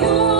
you.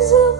is a